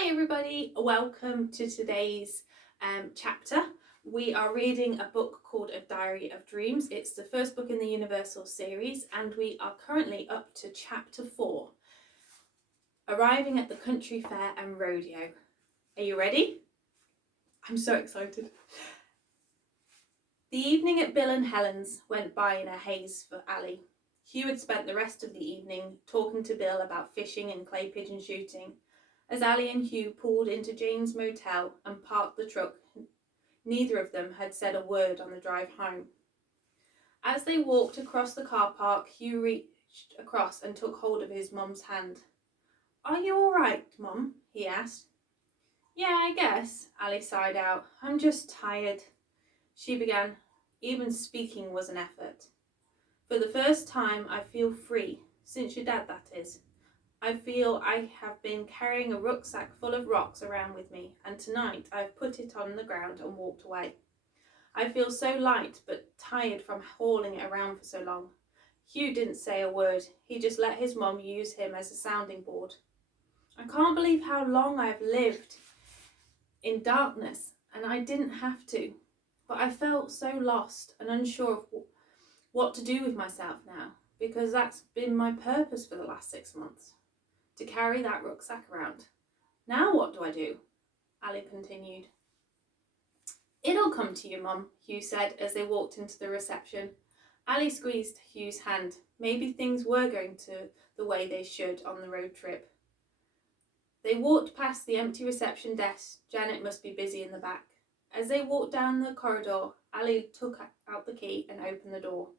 Hi everybody, welcome to today's chapter. We are reading a book called A Diary of Dreams. It's the first book in the Universal series and we are currently up to chapter 4, arriving at the country fair and rodeo. Are you ready? I'm so excited. The evening at Bill and Helen's went by in a haze for Ali. Hugh had spent the rest of the evening talking to Bill about fishing and clay pigeon shooting. As Ali and Hugh pulled into Jane's motel and parked the truck, neither of them had said a word on the drive home. As they walked across the car park, Hugh reached across and took hold of his mum's hand. "Are you all right, Mum?" he asked. "Yeah, I guess," Ali sighed out. "I'm just tired." She began. Even speaking was an effort. "For the first time I feel free, since your dad, that is. I feel I have been carrying a rucksack full of rocks around with me, and tonight I've put it on the ground and walked away. I feel so light but tired from hauling it around for so long." Hugh didn't say a word. He just let his mum use him as a sounding board. "I can't believe how long I've lived in darkness, and I didn't have to. But I felt so lost and unsure of what to do with myself now, because that's been my purpose for the last 6 months. To carry that rucksack around. Now what do I do?" Ali continued. "It'll come to you, Mum," Hugh said as they walked into the reception. Ali squeezed Hugh's hand. Maybe things were going to the way they should on the road trip. They walked past the empty reception desk. Janet must be busy in the back. As they walked down the corridor, Ali took out the key and opened the door.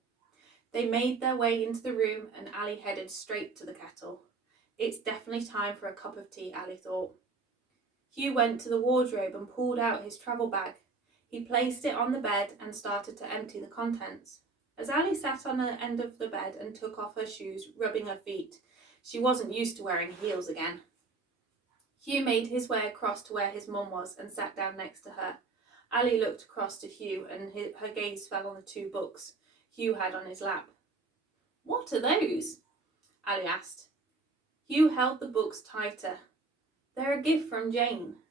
They made their way into the room and Ali headed straight to the kettle. It's definitely time for a cup of tea, Ali thought. Hugh went to the wardrobe and pulled out his travel bag. He placed it on the bed and started to empty the contents. As Ali sat on the end of the bed and took off her shoes, rubbing her feet, she wasn't used to wearing heels again. Hugh made his way across to where his mum was and sat down next to her. Ali looked across to Hugh and her gaze fell on the 2 books Hugh had on his lap. "What are those?" Ali asked. Hugh held the books tighter. "They're a gift from Jane.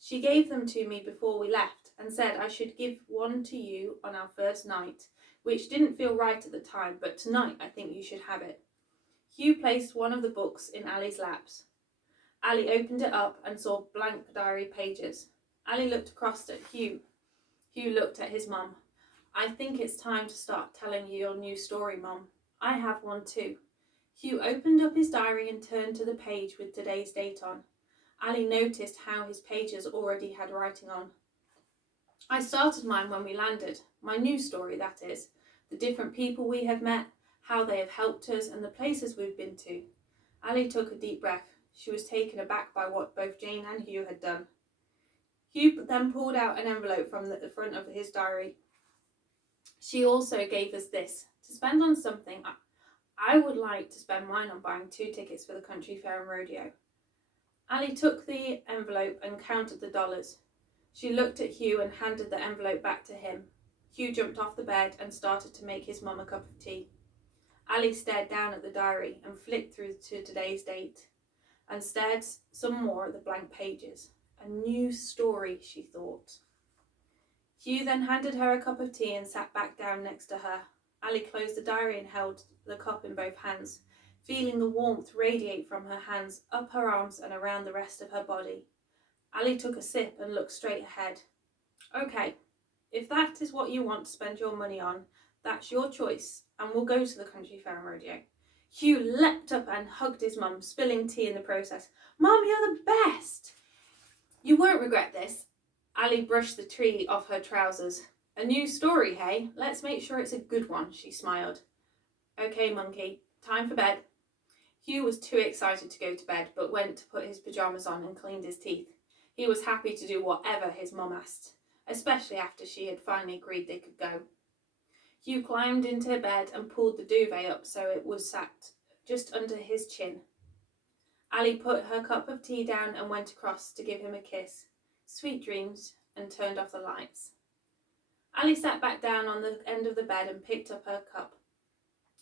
She gave them to me before we left and said I should give one to you on our first night, which didn't feel right at the time, but tonight I think you should have it." Hugh placed one of the books in Ali's laps. Ali opened it up and saw blank diary pages. Ali looked across at Hugh. Hugh looked at his mum. "I think it's time to start telling you your new story, Mum. I have one too." Hugh opened up his diary and turned to the page with today's date on. Ali noticed how his pages already had writing on. "I started mine when we landed. My new story, that is. The different people we have met, how they have helped us, and the places we've been to." Ali took a deep breath. She was taken aback by what both Jane and Hugh had done. Hugh then pulled out an envelope from the front of his diary. "She also gave us this, to spend on something. I would like to spend mine on buying 2 tickets for the country fair and rodeo." Ali took the envelope and counted the dollars. She looked at Hugh and handed the envelope back to him. Hugh jumped off the bed and started to make his mum a cup of tea. Ali stared down at the diary and flicked through to today's date and stared some more at the blank pages. A new story, she thought. Hugh then handed her a cup of tea and sat back down next to her. Ali closed the diary and held the cup in both hands, feeling the warmth radiate from her hands, up her arms and around the rest of her body. Ali took a sip and looked straight ahead. "Okay, if that is what you want to spend your money on, that's your choice, and we'll go to the country fair and rodeo." Hugh leapt up and hugged his mum, spilling tea in the process. "Mum, you're the best!" "You won't regret this." Ali brushed the tree off her trousers. "A new story, hey? Let's make sure it's a good one," she smiled. "Okay, monkey, time for bed." Hugh was too excited to go to bed, but went to put his pyjamas on and cleaned his teeth. He was happy to do whatever his mum asked, especially after she had finally agreed they could go. Hugh climbed into bed and pulled the duvet up so it was sat just under his chin. Ali put her cup of tea down and went across to give him a kiss. "Sweet dreams," and turned off the lights. Ali sat back down on the end of the bed and picked up her cup,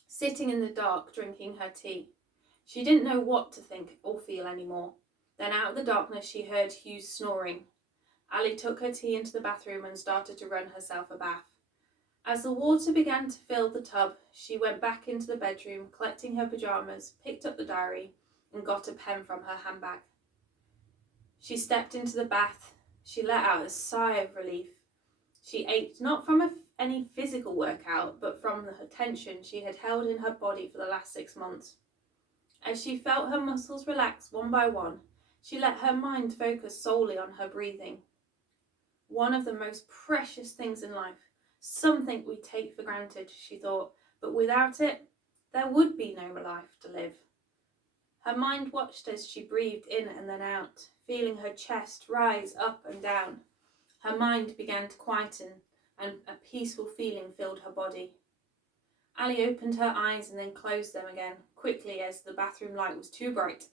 sitting in the dark drinking her tea. She didn't know what to think or feel anymore. Then out of the darkness she heard Hugh's snoring. Ali took her tea into the bathroom and started to run herself a bath. As the water began to fill the tub, she went back into the bedroom, collecting her pyjamas, picked up the diary, and got a pen from her handbag. She stepped into the bath. She let out a sigh of relief. She ached not from any physical workout, but from the tension she had held in her body for the last 6 months. As she felt her muscles relax one by one, she let her mind focus solely on her breathing. One of the most precious things in life, something we take for granted, she thought, but without it, there would be no life to live. Her mind watched as she breathed in and then out, feeling her chest rise up and down. Her mind began to quieten, and a peaceful feeling filled her body. Ali opened her eyes and then closed them again, quickly as the bathroom light was too bright.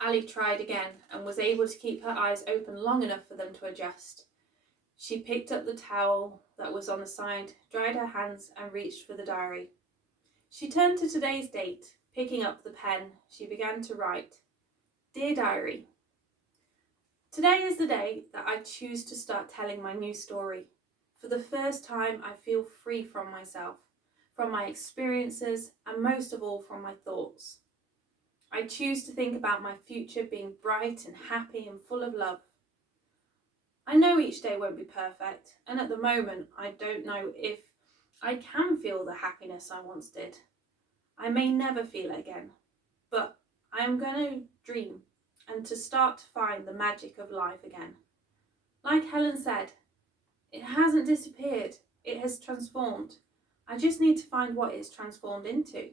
Ali tried again and was able to keep her eyes open long enough for them to adjust. She picked up the towel that was on the side, dried her hands and reached for the diary. She turned to today's date. Picking up the pen, she began to write, "Dear Diary, today is the day that I choose to start telling my new story. For the first time, I feel free from myself, from my experiences, and most of all from my thoughts. I choose to think about my future being bright and happy and full of love. I know each day won't be perfect, and at the moment, I don't know if I can feel the happiness I once did. I may never feel it again, but I am going to dream and to start to find the magic of life again. Like Helen said, it hasn't disappeared, it has transformed. I just need to find what it's transformed into.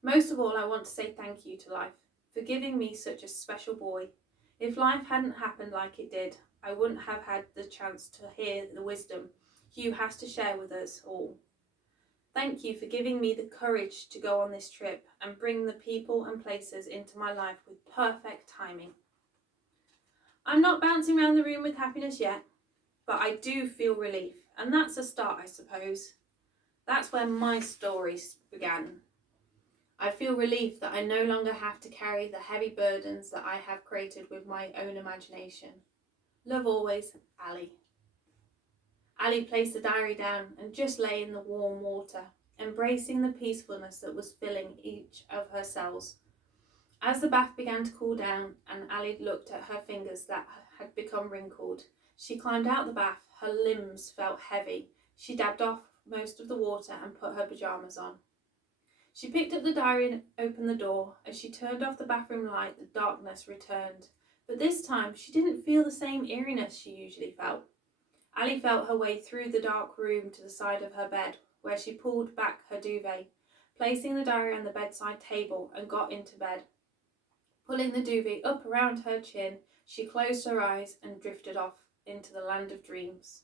Most of all, I want to say thank you to life for giving me such a special boy. If life hadn't happened like it did, I wouldn't have had the chance to hear the wisdom Hugh has to share with us all. Thank you for giving me the courage to go on this trip and bring the people and places into my life with perfect timing. I'm not bouncing around the room with happiness yet, but I do feel relief, and that's a start, I suppose. That's where my stories began. I feel relief that I no longer have to carry the heavy burdens that I have created with my own imagination. Love always, Ali." Ali placed the diary down and just lay in the warm water, embracing the peacefulness that was filling each of her cells. As the bath began to cool down and Ali looked at her fingers that had become wrinkled, she climbed out the bath. Her limbs felt heavy. She dabbed off most of the water and put her pyjamas on. She picked up the diary and opened the door. As she turned off the bathroom light, the darkness returned. But this time, she didn't feel the same eeriness she usually felt. Ali felt her way through the dark room to the side of her bed, where she pulled back her duvet, placing the diary on the bedside table, and got into bed. Pulling the duvet up around her chin, she closed her eyes and drifted off into the land of dreams.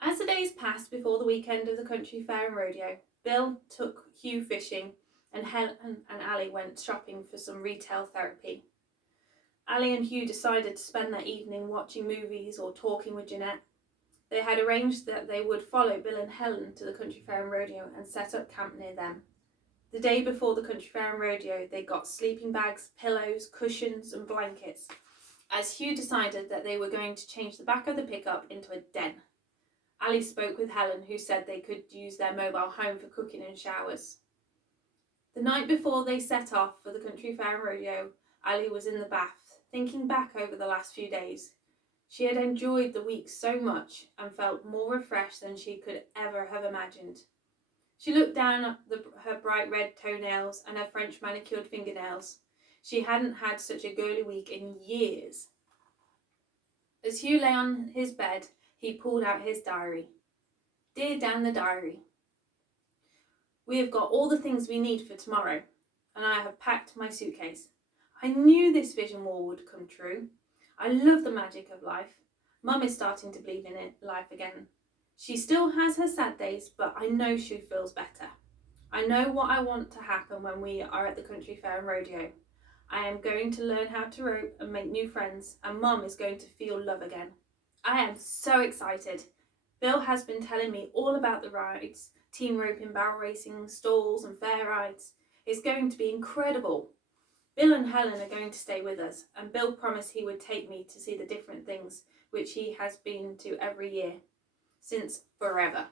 As the days passed before the weekend of the country fair and rodeo, Bill took Hugh fishing and Helen and Ali went shopping for some retail therapy. Ali and Hugh decided to spend their evening watching movies or talking with Jeanette. They had arranged that they would follow Bill and Helen to the country fair and rodeo and set up camp near them. The day before the country fair and rodeo, they got sleeping bags, pillows, cushions and blankets, as Hugh decided that they were going to change the back of the pickup into a den. Ali spoke with Helen, who said they could use their mobile home for cooking and showers. The night before they set off for the country fair and rodeo, Ali was in the bath, thinking back over the last few days. She had enjoyed the week so much and felt more refreshed than she could ever have imagined. She looked down at her bright red toenails and her French manicured fingernails. She hadn't had such a girly week in years. As Hugh lay on his bed, he pulled out his diary. "Dear Dan, the diary. We have got all the things we need for tomorrow, and I have packed my suitcase. I knew this vision wall would come true. I love the magic of life. Mum is starting to believe in it, life again. She still has her sad days, but I know she feels better. I know what I want to happen when we are at the country fair and rodeo. I am going to learn how to rope and make new friends, and Mum is going to feel love again. I am so excited. Bill has been telling me all about the rides, team roping, barrel racing, stalls and fair rides. It's going to be incredible. Bill and Helen are going to stay with us, and Bill promised he would take me to see the different things which he has been to every year, since forever.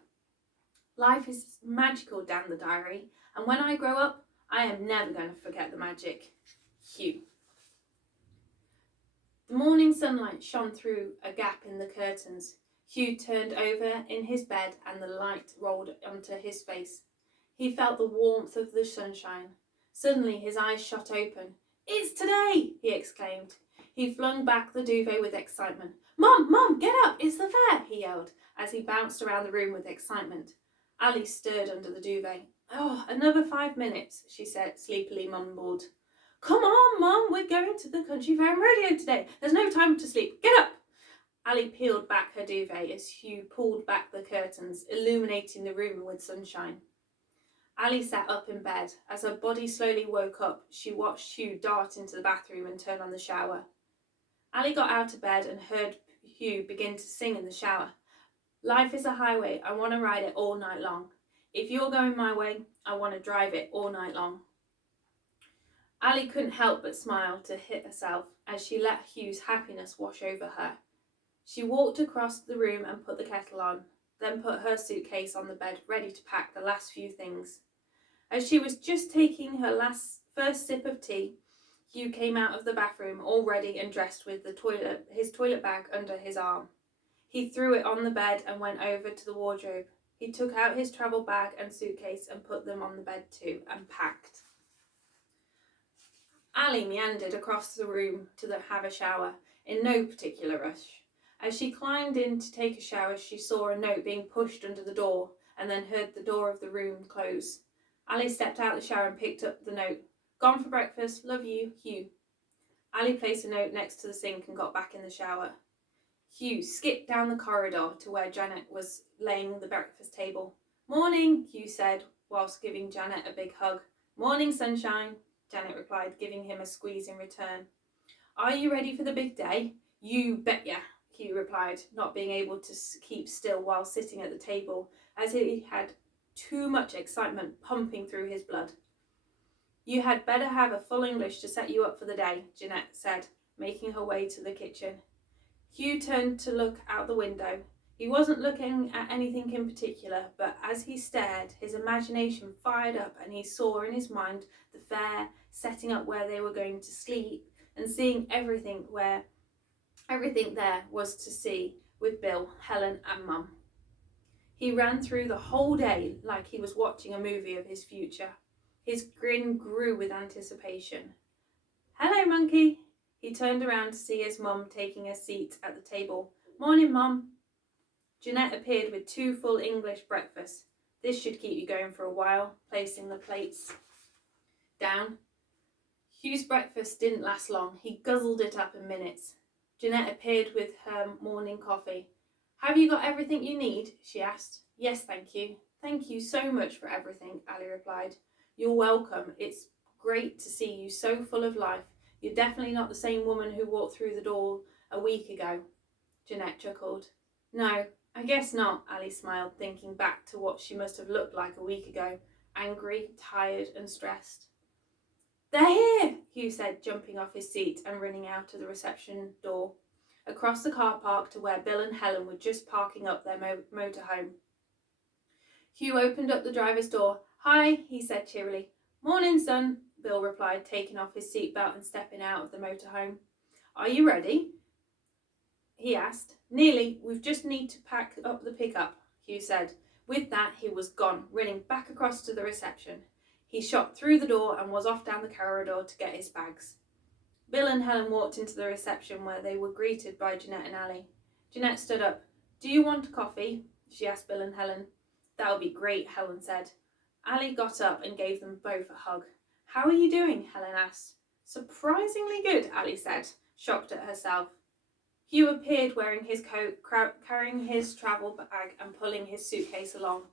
Life is magical, Dan the diary, and when I grow up, I am never going to forget the magic. Hugh. The morning sunlight shone through a gap in the curtains. Hugh turned over in his bed and the light rolled onto his face. He felt the warmth of the sunshine. Suddenly his eyes shot open. "It's today!" he exclaimed. He flung back the duvet with excitement. "Mum, Mum, get up! It's the fair!" he yelled as he bounced around the room with excitement. Ali stirred under the duvet. "Oh, another 5 minutes," she said, sleepily mumbled. "Come on, Mum, we're going to the country fair and rodeo today. There's no time to sleep. Get up!" Ali peeled back her duvet as Hugh pulled back the curtains, illuminating the room with sunshine. Ali sat up in bed. As her body slowly woke up, she watched Hugh dart into the bathroom and turn on the shower. Ali got out of bed and heard Hugh begin to sing in the shower. "Life is a highway. I want to ride it all night long. If you're going my way, I want to drive it all night long." Ali couldn't help but smile to hit herself as she let Hugh's happiness wash over her. She walked across the room and put the kettle on, then put her suitcase on the bed, ready to pack the last few things. As she was just taking her first sip of tea, Hugh came out of the bathroom all ready and dressed with his toilet bag under his arm. He threw it on the bed and went over to the wardrobe. He took out his travel bag and suitcase and put them on the bed too and packed. Ali meandered across the room to have a shower, in no particular rush. As she climbed in to take a shower, she saw a note being pushed under the door and then heard the door of the room close. Ali stepped out of the shower and picked up the note. "Gone for breakfast. Love you, Hugh." Ali placed a note next to the sink and got back in the shower. Hugh skipped down the corridor to where Janet was laying the breakfast table. "Morning," Hugh said, whilst giving Janet a big hug. "Morning, sunshine," Janet replied, giving him a squeeze in return. "Are you ready for the big day?" "You bet ya," Hugh replied, not being able to keep still while sitting at the table, as he had too much excitement pumping through his blood. "You had better have a full English to set you up for the day," Janet said, making her way to the kitchen. Hugh turned to look out the window. He wasn't looking at anything in particular, but as he stared, his imagination fired up and he saw in his mind the fair, setting up where they were going to sleep, and seeing everything there was to see with Bill, Helen and Mum. He ran through the whole day like he was watching a movie of his future. His grin grew with anticipation. "Hello, monkey." He turned around to see his mum taking a seat at the table. "Morning, Mum." Jeanette appeared with 2 full English breakfasts. "This should keep you going for a while," placing the plates down. Hugh's breakfast didn't last long. He guzzled it up in minutes. Jeanette appeared with her morning coffee. "Have you got everything you need?" she asked. "Yes, thank you." "Thank you so much for everything," Ali replied. "You're welcome. It's great to see you so full of life. You're definitely not the same woman who walked through the door a week ago." Jeanette chuckled. "No, I guess not," Ali smiled, thinking back to what she must have looked like a week ago, angry, tired and stressed. "They're here," Hugh said, jumping off his seat and running out of the reception door, across the car park to where Bill and Helen were just parking up their motorhome. Hugh opened up the driver's door. "Hi," he said cheerily. "Morning, son," Bill replied, taking off his seatbelt and stepping out of the motorhome. "Are you ready?" he asked. "Nearly. We just need to pack up the pickup," Hugh said. With that, he was gone, running back across to the reception. He shot through the door and was off down the corridor to get his bags. Bill and Helen walked into the reception where they were greeted by Jeanette and Ali. Jeanette stood up. "Do you want a coffee?" she asked Bill and Helen. "That'll be great," Helen said. Ali got up and gave them both a hug. "How are you doing?" Helen asked. "Surprisingly good," Ali said, shocked at herself. Hugh appeared wearing his coat, carrying his travel bag and pulling his suitcase along.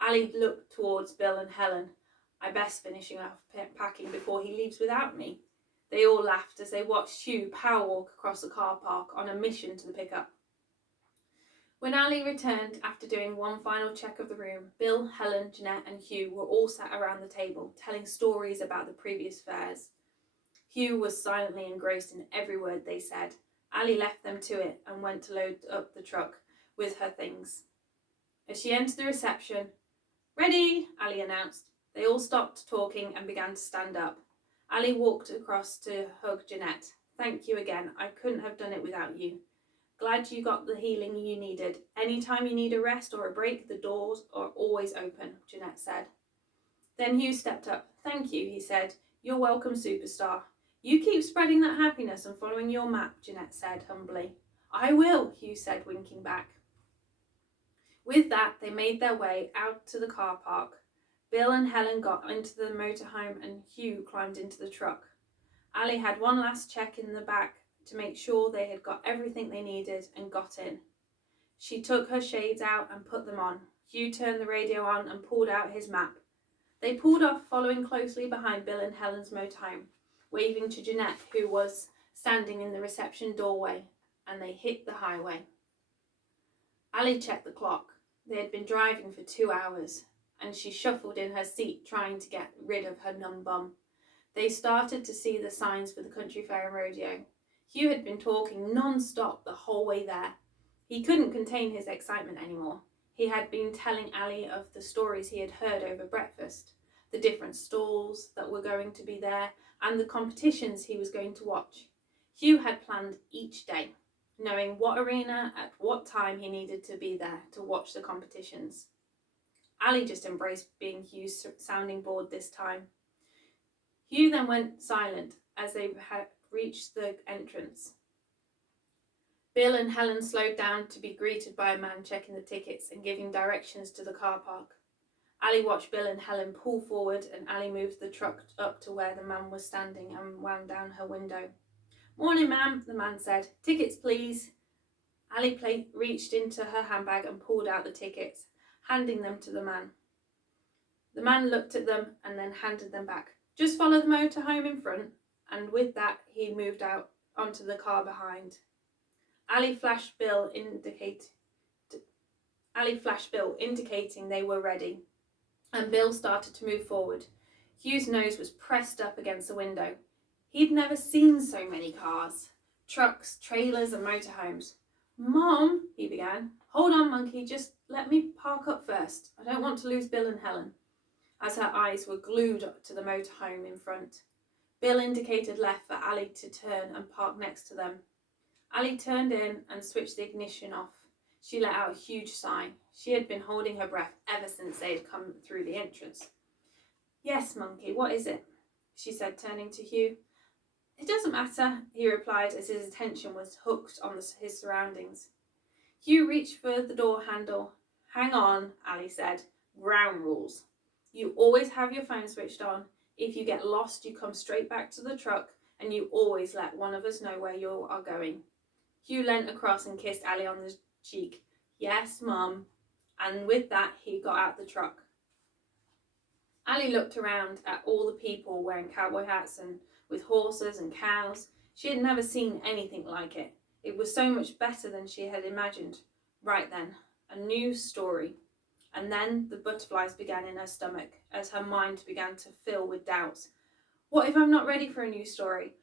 Ali looked towards Bill and Helen. "I best finishing off packing before he leaves without me." They all laughed as they watched Hugh power walk across the car park on a mission to the pickup. When Ali returned after doing one final check of the room, Bill, Helen, Jeanette and Hugh were all sat around the table, telling stories about the previous fairs. Hugh was silently engrossed in every word they said. Ali left them to it and went to load up the truck with her things. As she entered the reception, "Ready," Ali announced. They all stopped talking and began to stand up. Ali walked across to hug Jeanette. "Thank you again. I couldn't have done it without you. Glad you got the healing you needed. Anytime you need a rest or a break, the doors are always open," Jeanette said. Then Hugh stepped up. "Thank you," he said. "You're welcome, superstar." "You keep spreading that happiness and following your map," Jeanette said humbly. "I will," Hugh said, winking back. With that, they made their way out to the car park. Bill and Helen got into the motorhome and Hugh climbed into the truck. Ali had one last check in the back to make sure they had got everything they needed and got in. She took her shades out and put them on. Hugh turned the radio on and pulled out his map. They pulled off, following closely behind Bill and Helen's motorhome, waving to Jeanette, who was standing in the reception doorway, and they hit the highway. Ali checked the clock. They had been driving for 2 hours, and she shuffled in her seat, trying to get rid of her numb bum. They started to see the signs for the country fair and rodeo. Hugh had been talking non-stop the whole way there. He couldn't contain his excitement anymore. He had been telling Ali of the stories he had heard over breakfast, the different stalls that were going to be there, and the competitions he was going to watch. Hugh had planned each day, knowing what arena at what time he needed to be there to watch the competitions. Ali just embraced being Hugh's sounding board this time. Hugh then went silent as they had reached the entrance. Bill and Helen slowed down to be greeted by a man checking the tickets and giving directions to the car park. Ali watched Bill and Helen pull forward, and Ali moved the truck up to where the man was standing and wound down her window. "Morning, ma'am," the man said. "Tickets, please." Ali reached into her handbag and pulled out the tickets, handing them to the man. The man looked at them and then handed them back. "Just follow the motorhome in front," and with that he moved out onto the car behind. Ali flashed Bill, indicating they were ready, and Bill started to move forward. Hugh's nose was pressed up against the window. He'd never seen so many cars, trucks, trailers, and motorhomes. "Mom," he began. "Hold on, monkey, just let me park up first. I don't want to lose Bill and Helen," as her eyes were glued to the motorhome in front. Bill indicated left for Ali to turn and park next to them. Ali turned in and switched the ignition off. She let out a huge sigh. She had been holding her breath ever since they had come through the entrance. "Yes, monkey, what is it?" she said, turning to Hugh. "It doesn't matter," he replied as his attention was hooked on his surroundings. Hugh reached for the door handle. "Hang on," Ali said. "Ground rules. You always have your phone switched on. If you get lost, you come straight back to the truck, and you always let one of us know where you are going." Hugh leant across and kissed Ali on the cheek. "Yes, Mum." And with that, he got out the truck. Ali looked around at all the people wearing cowboy hats and with horses and cows. She had never seen anything like it. It was so much better than she had imagined. Right then, a new story. And then the butterflies began in her stomach as her mind began to fill with doubts. What if I'm not ready for a new story?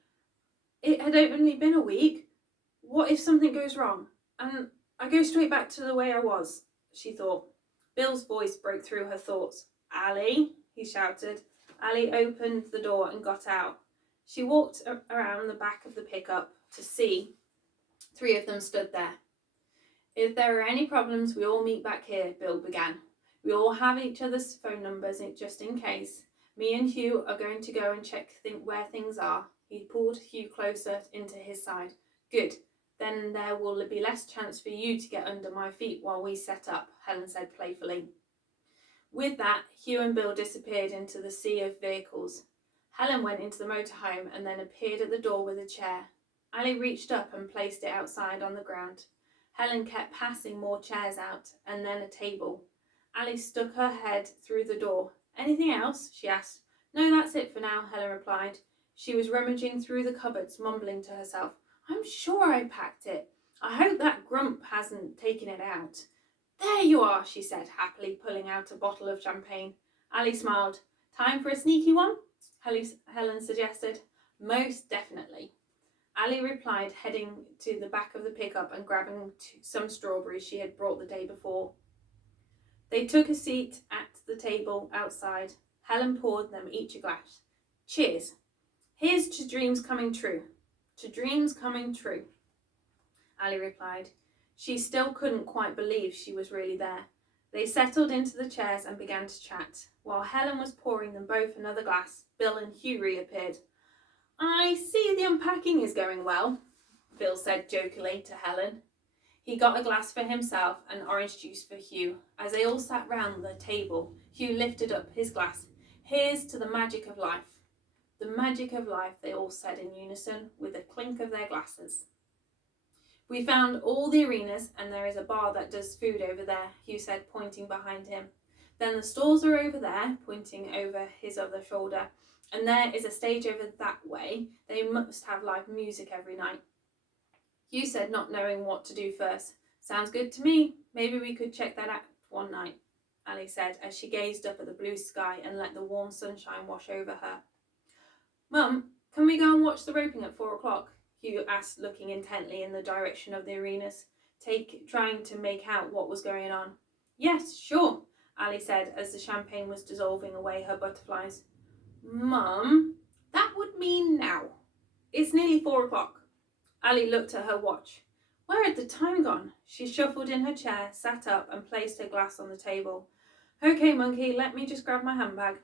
It had only been a week. What if something goes wrong and I go straight back to the way I was, she thought. Bill's voice broke through her thoughts. "Ali," he shouted. Ali opened the door and got out. She walked around the back of the pickup to see 3 of them stood there. "If there are any problems, we all meet back here," Bill began. "We all have each other's phone numbers just in case. Me and Hugh are going to go and check where things are." He pulled Hugh closer into his side. "Good. Then there will be less chance for you to get under my feet while we set up," Helen said playfully. With that, Hugh and Bill disappeared into the sea of vehicles. Helen went into the motorhome and then appeared at the door with a chair. Ali reached up and placed it outside on the ground. Helen kept passing more chairs out and then a table. Ali stuck her head through the door. "Anything else?" she asked. "No, that's it for now," Helen replied. She was rummaging through the cupboards, mumbling to herself. "I'm sure I packed it. I hope that grump hasn't taken it out." "There you are," she said, happily pulling out a bottle of champagne. Ali smiled. "Time for a sneaky one?" Helen suggested. Most definitely, Ali replied, heading to the back of the pickup and grabbing some strawberries she had brought the day before. They took a seat at the table outside. Helen poured them each a glass. Cheers. Here's to dreams coming true. To dreams coming true, Ali replied. She still couldn't quite believe she was really there. They settled into the chairs and began to chat. While Helen was pouring them both another glass, Bill and Hugh reappeared. I see the unpacking is going well, Bill said jokingly to Helen. He got a glass for himself and orange juice for Hugh. As they all sat round the table, Hugh lifted up his glass. Here's to the magic of life. The magic of life, they all said in unison, with a clink of their glasses. We found all the arenas, and there is a bar that does food over there, Hugh said, pointing behind him. Then the stalls are over there, pointing over his other shoulder, and there is a stage over that way. They must have live music every night. Hugh said, not knowing what to do first. Sounds good to me. Maybe we could check that out one night, Ali said, as she gazed up at the blue sky and let the warm sunshine wash over her. Mum, can we go and watch the roping at 4 o'clock? Hugh asked, looking intently in the direction of the arenas, trying to make out what was going on. Yes, sure, Ali said, as the champagne was dissolving away her butterflies. Mum, that would mean now. It's nearly 4 o'clock. Ali looked at her watch. Where had the time gone? She shuffled in her chair, sat up and placed her glass on the table. Okay, monkey, let me just grab my handbag.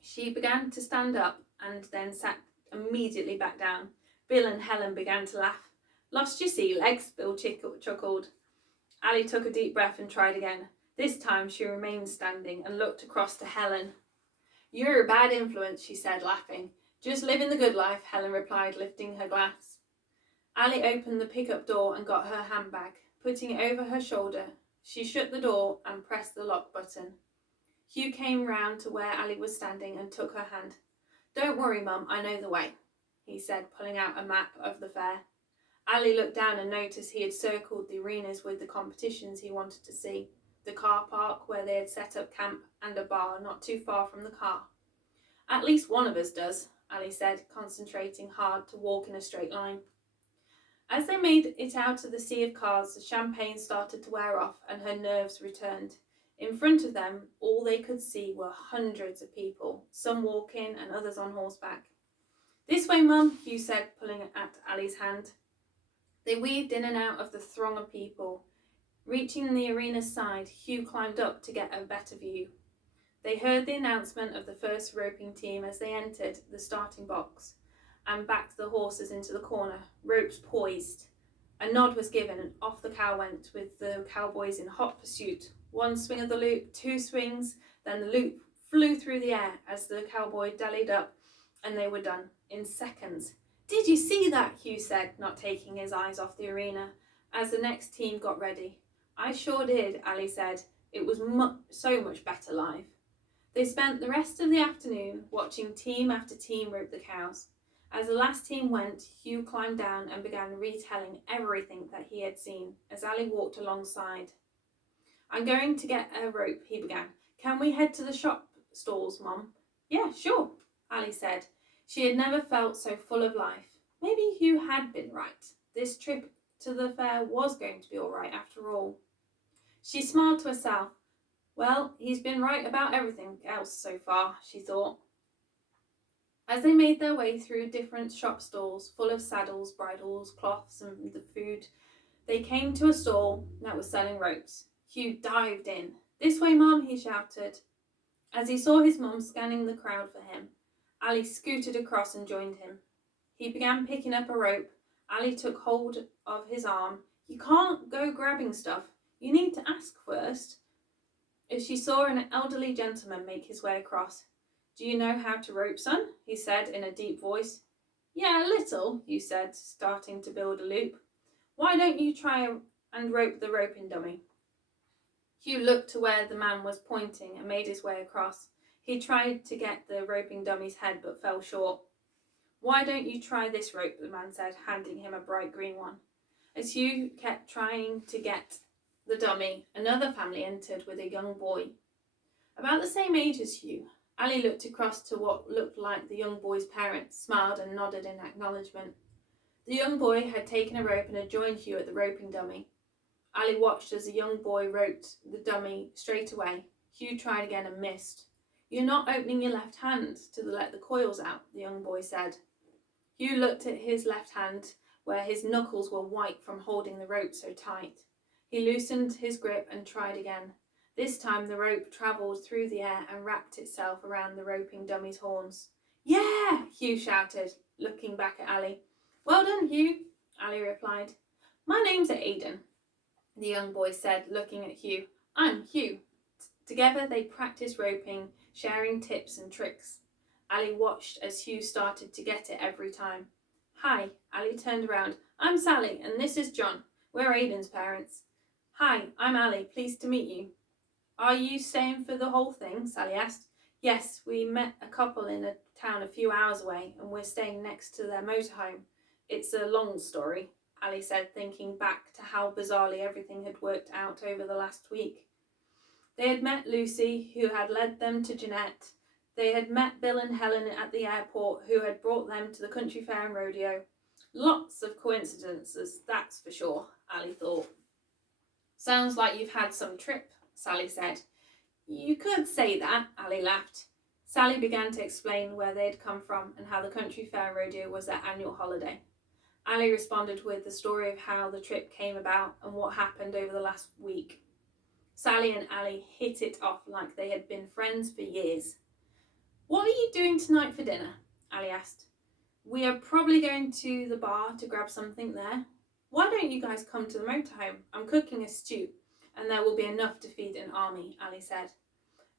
She began to stand up and then sat immediately back down. Bill and Helen began to laugh. Lost your sea legs, Bill chuckled. Ali took a deep breath and tried again. This time she remained standing and looked across to Helen. You're a bad influence, she said, laughing. Just living the good life, Helen replied, lifting her glass. Ali opened the pickup door and got her handbag. Putting it over her shoulder, she shut the door and pressed the lock button. Hugh came round to where Ali was standing and took her hand. Don't worry, Mum, I know the way, he said, pulling out a map of the fair. Ali looked down and noticed he had circled the arenas with the competitions he wanted to see, the car park where they had set up camp, and a bar not too far from the car. At least one of us does, Ali said, concentrating hard to walk in a straight line. As they made it out of the sea of cars, the champagne started to wear off and her nerves returned. In front of them, all they could see were hundreds of people, some walking and others on horseback. This way, Mum, Hugh said, pulling at Ali's hand. They weaved in and out of the throng of people. Reaching the arena's side, Hugh climbed up to get a better view. They heard the announcement of the first roping team as they entered the starting box and backed the horses into the corner, ropes poised. A nod was given and off the cow went with the cowboys in hot pursuit. One swing of the loop, 2 swings, then the loop flew through the air as the cowboy dallied up and they were done in seconds. Did you see that? Hugh said, not taking his eyes off the arena as the next team got ready. I sure did, Ali said. It was so much better live. They spent the rest of the afternoon watching team after team rope the cows. As the last team went, Hugh climbed down and began retelling everything that he had seen as Ali walked alongside. I'm going to get a rope, he began. Can we head to the shop stalls, Mum? Yeah, sure, Ali said. She had never felt so full of life. Maybe Hugh had been right. This trip to the fair was going to be all right after all. She smiled to herself. Well, he's been right about everything else so far, she thought. As they made their way through different shop stalls full of saddles, bridles, cloths and the food, they came to a stall that was selling ropes. Hugh dived in. This way, Mum, he shouted. As he saw his mum scanning the crowd for him, Ali scooted across and joined him. He began picking up a rope. Ali took hold of his arm. You can't go grabbing stuff. You need to ask first. As she saw an elderly gentleman make his way across. Do you know how to rope, son? He said in a deep voice. Yeah, a little, Hugh said, starting to build a loop. Why don't you try and rope the roping dummy? Hugh looked to where the man was pointing and made his way across. He tried to get the roping dummy's head but fell short. Why don't you try this rope, the man said, handing him a bright green one. As Hugh kept trying to get the dummy, another family entered with a young boy. About the same age as Hugh, Ali looked across to what looked like the young boy's parents, smiled and nodded in acknowledgement. The young boy had taken a rope and had joined Hugh at the roping dummy. Ali watched as the young boy roped the dummy straight away. Hugh tried again and missed. "You're not opening your left hand to let the coils out," the young boy said. Hugh looked at his left hand, where his knuckles were white from holding the rope so tight. He loosened his grip and tried again. This time the rope travelled through the air and wrapped itself around the roping dummy's horns. "Yeah!" Hugh shouted, looking back at Ali. "Well done, Hugh," Ali replied. "My name's Aidan," the young boy said, looking at Hugh. "I'm Hugh." Together they practiced roping, sharing tips and tricks. Ali watched as Hugh started to get it every time. "Hi," Ali turned around. "I'm Sally, and this is John. We're Aidan's parents." "Hi, I'm Ali. Pleased to meet you." "Are you staying for the whole thing?" Sally asked. "Yes, we met a couple in a town a few hours away, and we're staying next to their motorhome. It's a long story," Ali said, thinking back to how bizarrely everything had worked out over the last week. They had met Lucy, who had led them to Jeanette. They had met Bill and Helen at the airport, who had brought them to the country fair and rodeo. Lots of coincidences, that's for sure, Ali thought. "Sounds like you've had some trip," Sally said. "You could say that," Ali laughed. Sally began to explain where they had come from and how the country fair and rodeo was their annual holiday. Ali responded with the story of how the trip came about and what happened over the last week. Sally and Ali hit it off like they had been friends for years. "What are you doing tonight for dinner?" Ali asked. "We are probably going to the bar to grab something there." "Why don't you guys come to the motorhome? I'm cooking a stew, and there will be enough to feed an army," Ali said.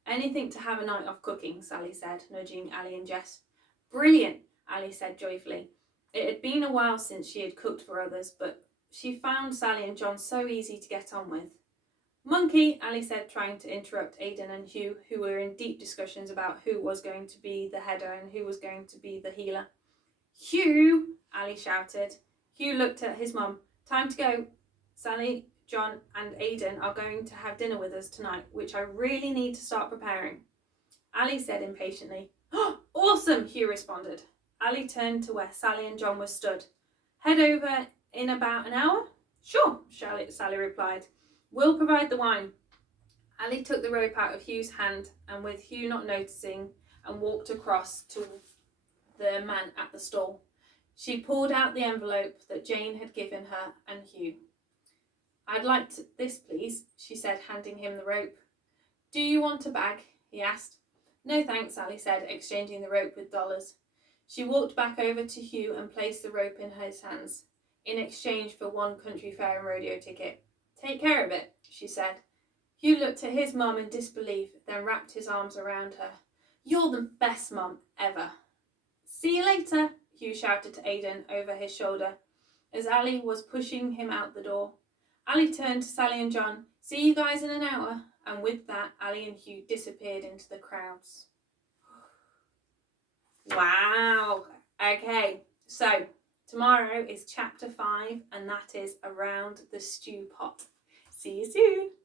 "Anything to have a night off cooking," Sally said, nudging Ali and Jess. "Brilliant," Ali said joyfully. It had been a while since she had cooked for others, but she found Sally and John so easy to get on with. "Monkey," Ali said, trying to interrupt Aidan and Hugh, who were in deep discussions about who was going to be the header and who was going to be the healer. "Hugh!" Ali shouted. Hugh looked at his mum. "Time to go. Sally, John and Aidan are going to have dinner with us tonight, which I really need to start preparing," Ali said impatiently. "Oh, awesome!" Hugh responded. Ali turned to where Sally and John were stood. "Head over in about an hour?" "Sure," Sally replied. "We'll provide the wine." Ali took the rope out of Hugh's hand and, with Hugh not noticing, and walked across to the man at the stall. She pulled out the envelope that Jane had given her and Hugh. "I'd like this, please," she said, handing him the rope. "Do you want a bag?" he asked. "No thanks," Ali said, exchanging the rope with dollars. She walked back over to Hugh and placed the rope in his hands, in exchange for one country fair and rodeo ticket. "Take care of it," she said. Hugh looked at his mum in disbelief, then wrapped his arms around her. "You're the best mum ever." "See you later," Hugh shouted to Aidan over his shoulder as Ali was pushing him out the door. Ali turned to Sally and John. "See you guys in an hour." And with that, Ali and Hugh disappeared into the crowds. Wow. Okay, so tomorrow is chapter 5, and that is Around the Stew Pot. See you soon.